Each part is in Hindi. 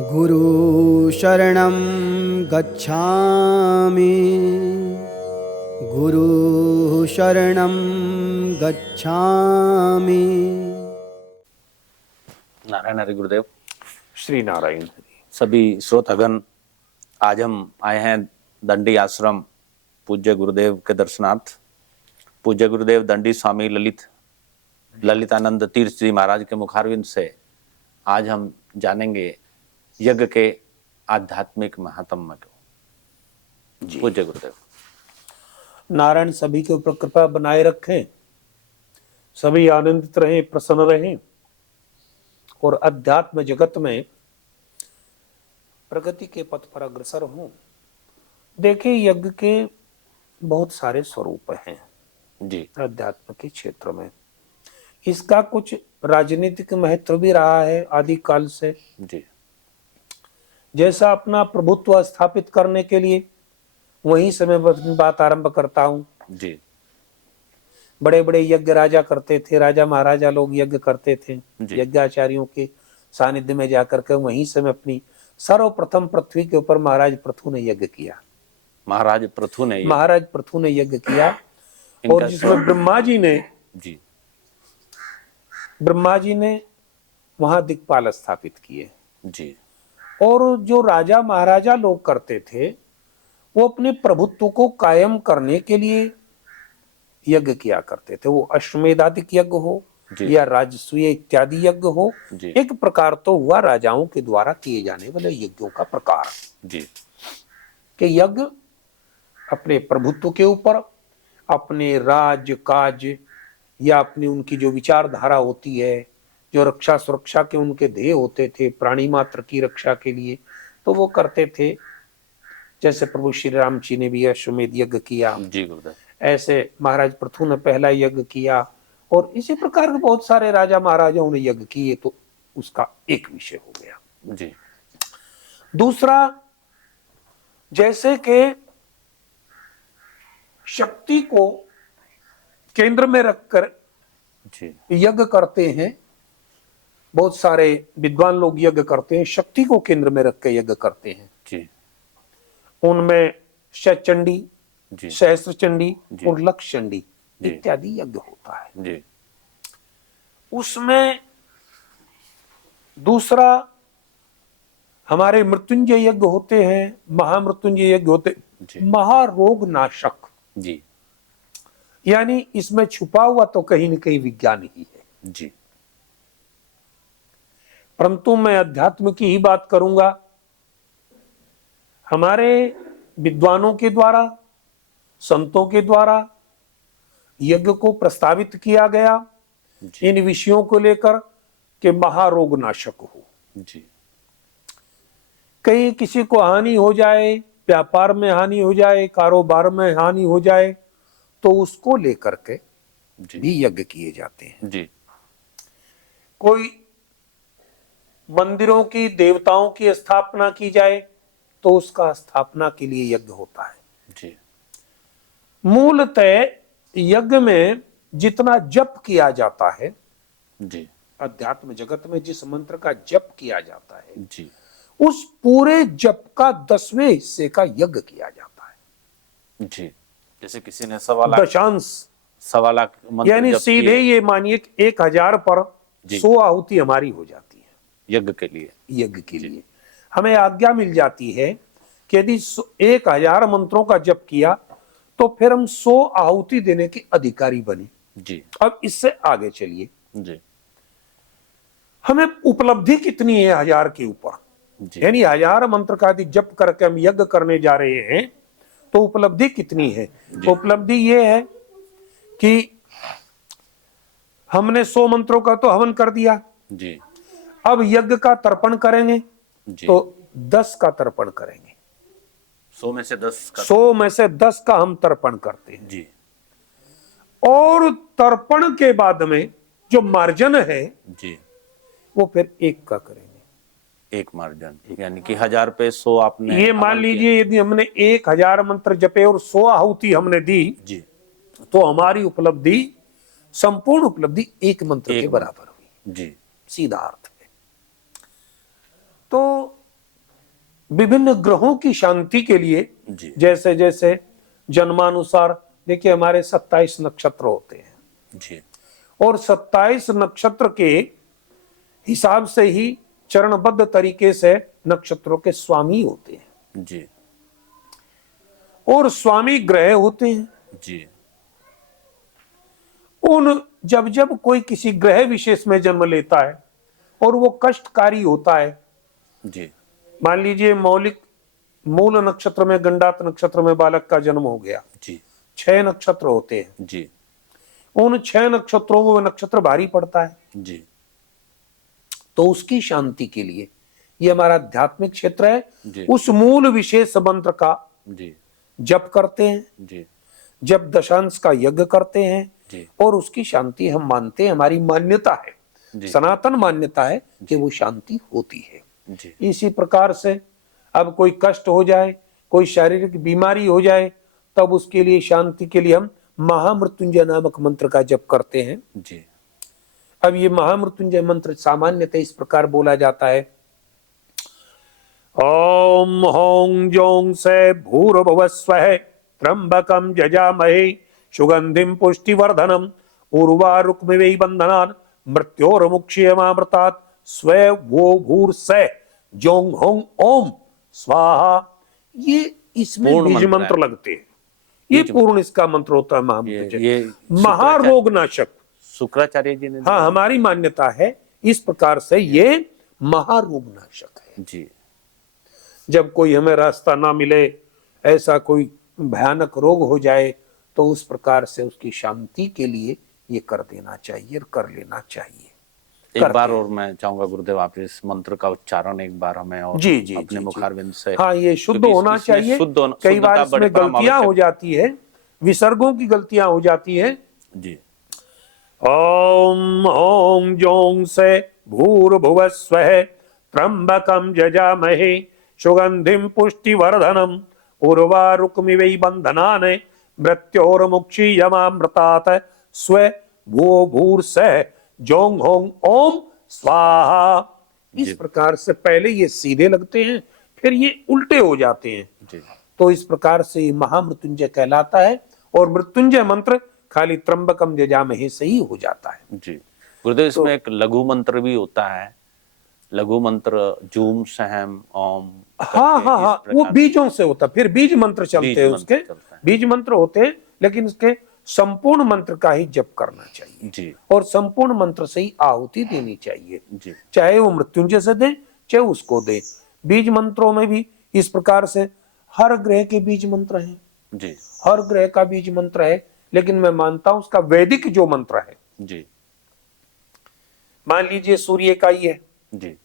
गुरु शरणं गच्छामि। गुरु शरणं गच्छामि। नारायण हरि गुरुदेव। श्री नारायण हरि। सभी श्रोतागण, आज हम आए हैं दंडी आश्रम पूज्य गुरुदेव के दर्शनार्थ। पूज्य गुरुदेव दंडी स्वामी ललितानंद तीर्थ जी महाराज के मुखारविंद से आज हम जानेंगे यज्ञ के आध्यात्मिक महात्म्य को। पूज्य गुरुदेव। नारायण सभी के ऊपर कृपा बनाए रखें, सभी आनंदित रहें, प्रसन्न रहें और अध्यात्म जगत में प्रगति के पथ पर अग्रसर हों। देखिए, यज्ञ के बहुत सारे स्वरूप हैं जी। अध्यात्म के क्षेत्र में। इसका कुछ राजनीतिक महत्व भी रहा है आदिकाल से। जी। जैसा अपना प्रभुत्व स्थापित करने के लिए, वहीं से मैं बात आरंभ करता हूं। जी। बड़े बड़े यज्ञ राजा करते थे, राजा महाराजा लोग यज्ञ करते थे। यज्ञाचार्यों के सानिध्य में जाकर के वहीं से मैं अपनी सर्वप्रथम पृथ्वी के ऊपर महाराज पृथु ने यज्ञ किया। महाराज पृथु ने यज्ञ किया और जिसमें ब्रह्मा जी ने वहां दिक्पाल स्थापित किए। जी। और जो राजा महाराजा लोग करते थे, वो अपने प्रभुत्व को कायम करने के लिए यज्ञ किया करते थे। वो अश्वमेधादिक यज्ञ हो या राजसूय इत्यादि यज्ञ हो, एक प्रकार तो हुआ राजाओं के द्वारा किए जाने वाले यज्ञों का प्रकार। जी। कि यज्ञ अपने प्रभुत्व के ऊपर, अपने राज्य काज या अपनी उनकी जो विचारधारा होती है, जो रक्षा सुरक्षा के उनके ध्येय होते थे प्राणी मात्र की रक्षा के लिए, तो वो करते थे। जैसे प्रभु श्री राम जी ने भी अश्वमेध यज्ञ किया, जी गुरुदेव, ऐसे महाराज पृथु ने पहला यज्ञ किया और इसी प्रकार के बहुत सारे राजा महाराजाओं ने यज्ञ किए। तो उसका एक विषय हो गया। जी। दूसरा, जैसे कि शक्ति को केंद्र में रखकर यज्ञ करते हैं, बहुत सारे विद्वान लोग यज्ञ करते हैं, शक्ति को केंद्र में रख के यज्ञ करते हैं। जी। उनमें शतचंडी, सहस्त्र चंडी और लक्ष चंडी इत्यादि यज्ञ होता है। जी। उसमें दूसरा हमारे मृत्युंजय यज्ञ होते हैं, महामृत्युंजय यज्ञ होते, महारोग नाशक। जी। यानी इसमें छुपा हुआ तो कहीं न कहीं विज्ञान ही है। जी। परंतु मैं अध्यात्म की ही बात करूंगा। हमारे विद्वानों के द्वारा, संतों के द्वारा यज्ञ को प्रस्तावित किया गया इन विषयों को लेकर कि महारोग नाशक हो। जी। कहीं किसी को हानि हो जाए, व्यापार में हानि हो जाए, कारोबार में हानि हो जाए, तो उसको लेकर के भी यज्ञ किए जाते हैं। जी। कोई मंदिरों की, देवताओं की स्थापना की जाए तो उसका स्थापना के लिए यज्ञ होता है। जी। मूलतः यज्ञ में जितना जप किया जाता है, जी, अध्यात्म जगत में जिस मंत्र का जप किया जाता है, जी, उस पूरे जप का 10वें हिस्से का यज्ञ किया जाता है। जी। जैसे किसी ने दशांश, 1.25 लाख मंत्र यानी सीधे ये मानिए 1000 पर 100 आहुति हमारी हो जाती है यज्ञ के लिए। हमें आज्ञा मिल जाती है कि यदि 1000 मंत्रों का जप किया तो फिर हम 100 आहुति देने के अधिकारी बने। जी। अब इससे आगे चलिए। जी। हमें उपलब्धि कितनी है 1000 के ऊपर, यानी 1000 मंत्र का यदि जप करके हम यज्ञ करने जा रहे हैं तो उपलब्धि कितनी है? उपलब्धि ये है कि हमने 100 मंत्रों का तो हवन कर दिया। जी। अब यज्ञ का तर्पण करेंगे तो 10 का तर्पण करेंगे। 100 में से 10 का हम तर्पण करते हैं। जी। और तर्पण के बाद में जो मार्जन है जी, वो फिर 1 का करेंगे। 1 मार्जन, यानी कि 1000 पे 100 आपने, ये मान लीजिए यदि हमने 1000 मंत्र जपे और 100 आहुति हमने दी जी, तो हमारी उपलब्धि, संपूर्ण उपलब्धि 1 मंत्र के बराबर हुई। जी। सीधा अर्थ है। तो विभिन्न ग्रहों की शांति के लिए जी जैसे जैसे जन्मानुसार, देखिए हमारे 27 नक्षत्र होते हैं जी और 27 नक्षत्र के हिसाब से ही चरणबद्ध तरीके से नक्षत्रों के स्वामी होते हैं जी और स्वामी ग्रह होते हैं। जी उन जब जब कोई किसी ग्रह विशेष में जन्म लेता है और वो कष्टकारी होता है, जी मान लीजिए मूल नक्षत्र में, गंडात नक्षत्र में बालक का जन्म हो गया, जी 6 नक्षत्र होते हैं, जी उन 6 नक्षत्रों को नक्षत्र भारी पड़ता है, जी तो उसकी शांति के लिए, ये हमारा आध्यात्मिक क्षेत्र है, जी उस मूल विशेष मंत्र का जी जप करते हैं, जी जब दशांश का यज्ञ करते हैं जी और उसकी शांति हम मानते हैं, हमारी मान्यता है, जी सनातन मान्यता है कि वो शांति होती है। जी इसी प्रकार से अब कोई कष्ट हो जाए, कोई शारीरिक बीमारी हो जाए, तब उसके लिए शांति के लिए हम महामृत्युंजय नामक मंत्र का जप करते हैं। जी अब ये महामृत्युंजय मंत्र सामान्यतः इस प्रकार बोला जाता है, ओम हों जों से भूर्भुवः स्वः त्र्यंबकं जजामहे सुगंधिं पुष्टिवर्धनम् उर्वारुकमिव बंधनान् मृत्योर्मुक्षीयमामृतात् स्वे वो भूर्सः जों हों ओम स्वाहा। ये इसमें पूर्ण बीज मंत्र मंत्र है। लगते हैं, ये पूर्ण इसका मंत्र होता है महामृत्युंजय, ये महारोग नाशक। शुक्राचार्य जी ने हाँ, हमारी मान्यता है इस प्रकार से ये महारोग नाशक है। जी जब कोई हमें रास्ता ना मिले, ऐसा कोई भयानक रोग हो जाए, तो उस प्रकार से उसकी शांति के लिए ये कर देना चाहिए और कर लेना चाहिए। एक करते बार हैं। और मैं चाहूंगा गुरुदेव, आप इस मंत्र का उच्चारण एक बार हमें और जी जी अपने जी, मुखारविंद से। हाँ, ये शुद्ध क्योंकि होना इसमें चाहिए। शुद्ध कई बार शुद्धता इसमें बड़े परम गलतियां हो आवश्यक। जाती है, विसर्गों की गलतियां हो जाती है। जी ओम ओं जों से भूर्भुवः स्वः त्र्यंबकं जजामहे सुगंधिं पुष्टिवर्धनम् उर्वारुकमिव बंधनान् मृत्योर्मुक्षीयमामृतात् स्वे वो भूर्सः जों हों ओम स्वाहा। इस प्रकार से पहले ये सीधे लगते हैं, फिर ये उल्टे हो जाते हैं, जी तो इस प्रकार से ये महामृत्युंजय कहलाता है। और मृत्युंजय मंत्र खाली त्र्यंबकम जजामहे से ही हो जाता है। जी गुरुदेव, इसमें एक लघु मंत्र भी होता है, लघु मंत्र जूम सहम ओम। हाँ हाँ हाँ, वो बीजों से होता, फिर बीज मंत्र चलते हैं, उसके बीज मंत्र होते हैं, लेकिन उसके संपूर्ण मंत्र का ही जप करना चाहिए जी और संपूर्ण मंत्र से ही आहुति देनी चाहिए, जी चाहे वो मृत्युंजय से दे चाहे उसको दे। बीज मंत्रों में भी इस प्रकार से हर ग्रह के बीज मंत्र हैं, जी हर ग्रह का बीज मंत्र है, लेकिन मैं मानता हूं उसका वैदिक जो मंत्र है, जी मान लीजिए सूर्य का ही है, जी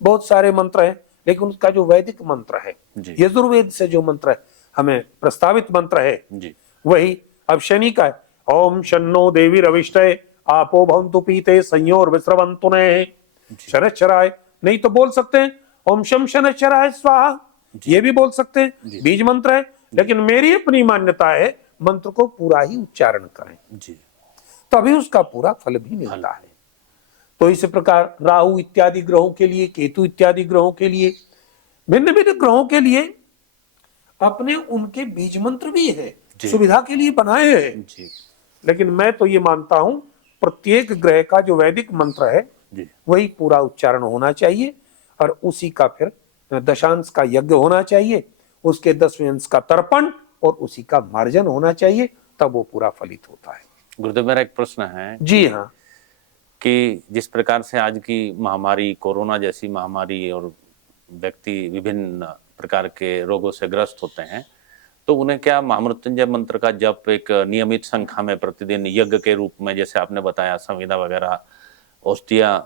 बहुत सारे मंत्र हैं, लेकिन उसका जो वैदिक मंत्र है, जी यजुर्वेद से जो मंत्र है हमें प्रस्तावित मंत्र है, जी वही अब शनि का है, ओम शन्नो देवी रविष्टय आपो भवन्तु पीते संयोर विस्रवन्तु ने शनश्चराय। नहीं तो बोल सकते हैं ओम शम शनश्चराय स्वाहा, ये भी बोल सकते हैं, बीज मंत्र है। लेकिन मेरी अपनी मान्यता है मंत्र को पूरा ही उच्चारण करें, जी तभी उसका पूरा फल भी मिलता है। तो इसी प्रकार राहु इत्यादि ग्रहों के लिए, केतु इत्यादि ग्रहों के लिए, भिन्न भिन्न ग्रहों के लिए अपने उनके बीज मंत्र भी है, सुविधा के लिए बनाए हैं। जी लेकिन मैं तो ये मानता हूं प्रत्येक ग्रह का जो वैदिक मंत्र है जी वही पूरा उच्चारण होना चाहिए और उसी का फिर दशांश का यज्ञ होना चाहिए, उसके 10वें अंश का तर्पण और उसी का मार्जन होना चाहिए, तब वो पूरा फलित होता है। गुरुदेव, मेरा एक प्रश्न है जी हाँ, कि जिस प्रकार से आज की महामारी, कोरोना जैसी महामारी, और व्यक्ति विभिन्न प्रकार के रोगों से ग्रस्त होते हैं, तो उन्हें क्या महामृत्युंजय मंत्र का जप एक नियमित संख्या में प्रतिदिन यज्ञ के रूप में, जैसे आपने बताया संविदा वगैरह औषधियां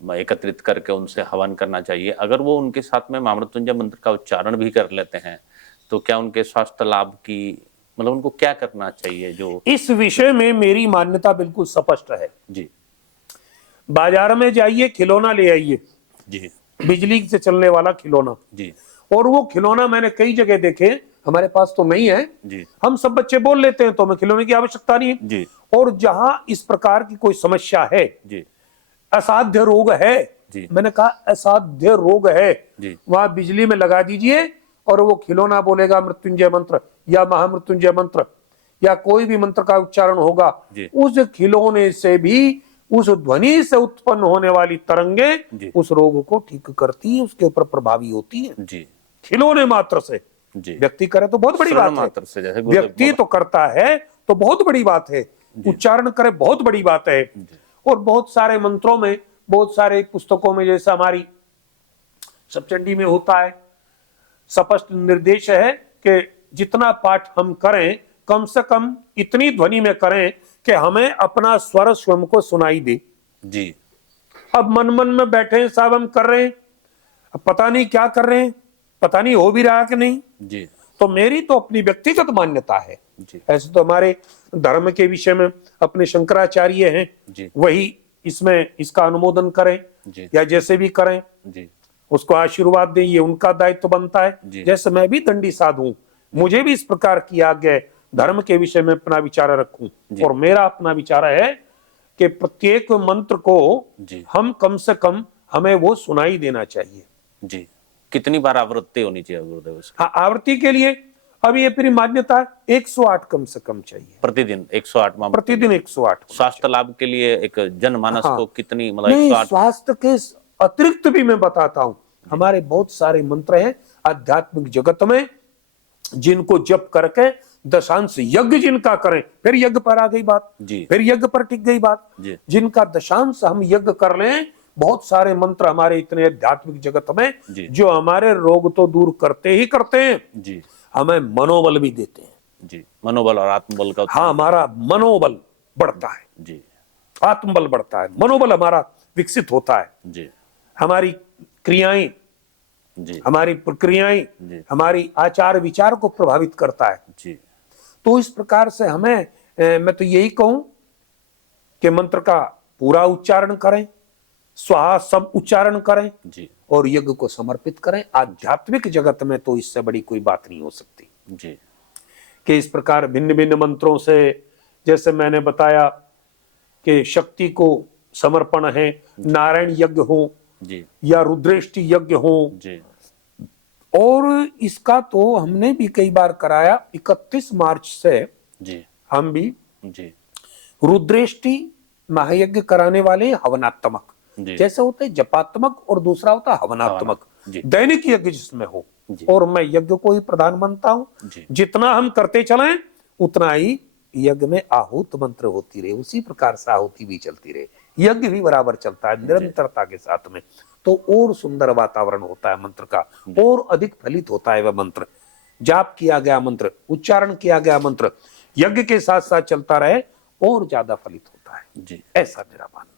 एकत्रित करके उनसे हवन करना चाहिए? अगर वो उनके साथ में महामृत्युंजय मंत्र का उच्चारण भी कर लेते हैं, तो क्या उनके स्वास्थ्य लाभ की, मतलब उनको क्या करना चाहिए? जो इस विषय में मेरी मान्यता बिल्कुल स्पष्ट है। जी बाजार में जाइए, खिलौना ले आइए, जी बिजली से चलने वाला खिलौना, जी और वो खिलौना मैंने कई जगह देखे, हमारे पास तो नहीं है, जी हम सब बच्चे बोल लेते हैं तो हमें खिलौने की आवश्यकता नहीं है। जी और जहां इस प्रकार की कोई समस्या है, जी असाध्य रोग है, जी। मैंने कहा असाध्य रोग है, जी। वहां बिजली में लगा दीजिए और वो खिलौना बोलेगा मृत्युंजय मंत्र या महामृत्युंजय मंत्र या कोई भी मंत्र का उच्चारण होगा, जी। उस खिलौने से भी उस ध्वनि से उत्पन्न होने वाली तरंगे उस रोग को ठीक करती है, उसके ऊपर प्रभावी होती है जी। खिलौने मात्र से। जी। व्यक्ति करे तो बहुत बड़ी श्रवण बात मात्र है, से, जैसे गुरुदेव व्यक्ति तो करता है तो बहुत बड़ी बात है, उच्चारण करे बहुत बड़ी बात है। और बहुत सारे मंत्रों में, बहुत सारे पुस्तकों में, जैसे हमारी सप्तचंडी में होता है, स्पष्ट निर्देश है कि जितना पाठ हम करें कम से कम इतनी ध्वनि में करें कि हमें अपना स्वर स्वयं को सुनाई दे। जी। अब मन मन में बैठे हैं साहब, हम कर रहे हैं, अब पता नहीं क्या कर रहे हैं, पता नहीं हो भी रहा कि नहीं। जी। तो मेरी तो अपनी व्यक्तिगत मान्यता है। जी। ऐसे तो हमारे धर्म के विषय में अपने शंकराचार्य हैं, जी। वही इसमें इसका अनुमोदन करें जी। या जैसे भी करें जी। उसको आशीर्वाद दें, ये उनका दायित्व बनता है। जी। जैसे मैं भी दंडी साधु हूं, मुझे भी इस प्रकार की आज्ञा है, धर्म के विषय में अपना विचार रखूं। और मेरा अपना विचार है कि प्रत्येक मंत्र को जी। हम कम से कम हमें वो सुनाई देना चाहिए। जी। कितनी बार आवृत्ति होनी चाहिए गुरुदेव उसकी? हाँ, आवृत्ति के लिए अब ये फिर मान्यता 108 कम से कम चाहिए प्रतिदिन 108 प्रतिदिन 108। स्वास्थ्य लाभ के लिए एक जनमानस हाँ। को कितनी, मतलब नहीं, 108? स्वास्थ्य के अतिरिक्त भी मैं बताता हूं, हमारे बहुत सारे मंत्र हैं आध्यात्मिक जगत में जिनको जप करके दशांश यज्ञ जिनका करें, फिर यज्ञ पर आ गई बात, जी। फिर यज्ञ पर टिक गई बात, जी। जिनका दशांश हम यज्ञ कर लें, बहुत सारे मंत्र हमारे इतने आध्यात्मिक जगत में जी। जो हमारे रोग तो दूर करते ही करते हैं, जी। हमें मनोबल भी देते हैं। जी। मनोबल और आत्मबल का। हाँ, हमारा मनोबल बढ़ता है, जी। आत्मबल बढ़ता है, मनोबल हमारा विकसित होता है, जी। हमारी क्रियाएं, जी। हमारी प्रक्रियाएं, जी। हमारी आचार विचार को प्रभावित करता है। जी। तो इस प्रकार से हमें मैं तो यही कहूं कि मंत्र का पूरा उच्चारण करें, स्वाहा सब उच्चारण करें जी। और यज्ञ को समर्पित करें। आध्यात्मिक जगत में तो इससे बड़ी कोई बात नहीं हो सकती जी। कि इस प्रकार भिन्न भिन्न मंत्रों से, जैसे मैंने बताया कि शक्ति को समर्पण है, नारायण यज्ञ हो जी। या रुद्रेष्टि यज्ञ हो। जी। और इसका तो हमने भी कई बार कराया। 31 मार्च से जी। हम भी जी। रुद्रेष्टि महायज्ञ कराने वाले हवनात्मक, जी। जैसे होते हैं जपात्मक और दूसरा होता है हवनात्मक, जी। दैनिक यज्ञ जिसमें हो। जी। और मैं यज्ञ को ही प्रधान मानता हूं। जी। जितना हम करते चलें उतना ही यज्ञ में आहूत मंत्र होती रहे, उसी प्रकार से आहुति भी चलती रहे, यज्ञ भी बराबर चलता है निरंतरता के साथ में, तो और सुंदर वातावरण होता है मंत्र का, और अधिक फलित होता है वह मंत्र। जाप किया गया मंत्र, उच्चारण किया गया मंत्र यज्ञ के साथ साथ चलता रहे और ज्यादा फलित होता है। जी। ऐसा मेरा मानना है।